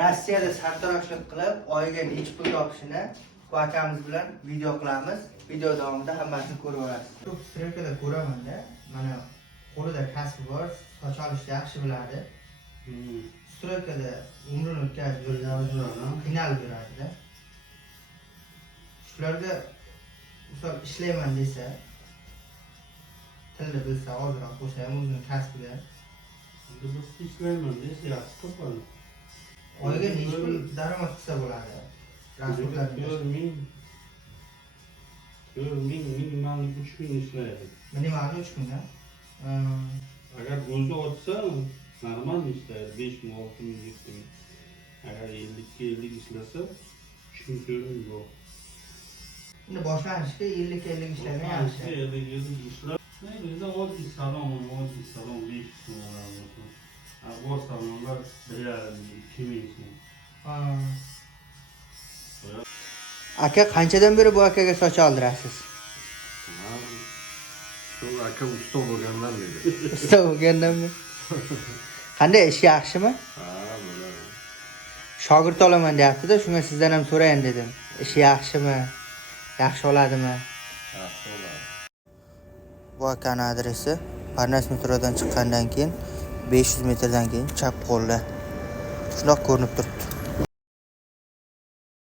Rossiyada sartaroshlik qilib, oyiga necha pul topishini bu akamiz bilan video qilamiz. Video davomida hammasini ko'rib olasiz. Ko'p strelkada ko'raman-da. Mana qo'lida kasbi bor, soch olishni yaxshi biladi. Strelkada umrini o'tkazib yurgan, qiynalib yuradi-da. Shularga misol ishlayman desa, tilni bilsa, ozroq bo'lsa ham o'zining kasbiga. Biz ishlayman desa, yaxshi topadi. Oyiga necha pul daromad qilsa bo'ladi? Transportlarga 4,000 minimal 3,000 ishlaydi. Minimal 3,000 Agar o'zi otsa, normal ishlaydi 5,000, 6,000, 7,000. Agar 50 ishlasa, 3,000 yo'q. Endi boshlanishga 50 ishlagan yaxshi. 50 ishlab, bizda oddiy salon 5 so'm oladi. Bor salonlar 1,5-2,000 so'm. Aka, qanchadan beri bu akaga soch oldirasiz? Shu aka usta bo'lgandan beri. Usta bo'lgandanmi? Qanday, ish yaxshimi? Ha, bo'ladi. Shogird olaman deyapti-da, shunga sizdan ham so'rayin dedim. Ishi yaxshimi? Yaxshi oladimi? Yaxshi bo'ladi. Bu akani adresi Parnas metrodan chiqqandan keyin 500 metrdan keyin chap qo'lda. Shundoq ko'rinib turibdi.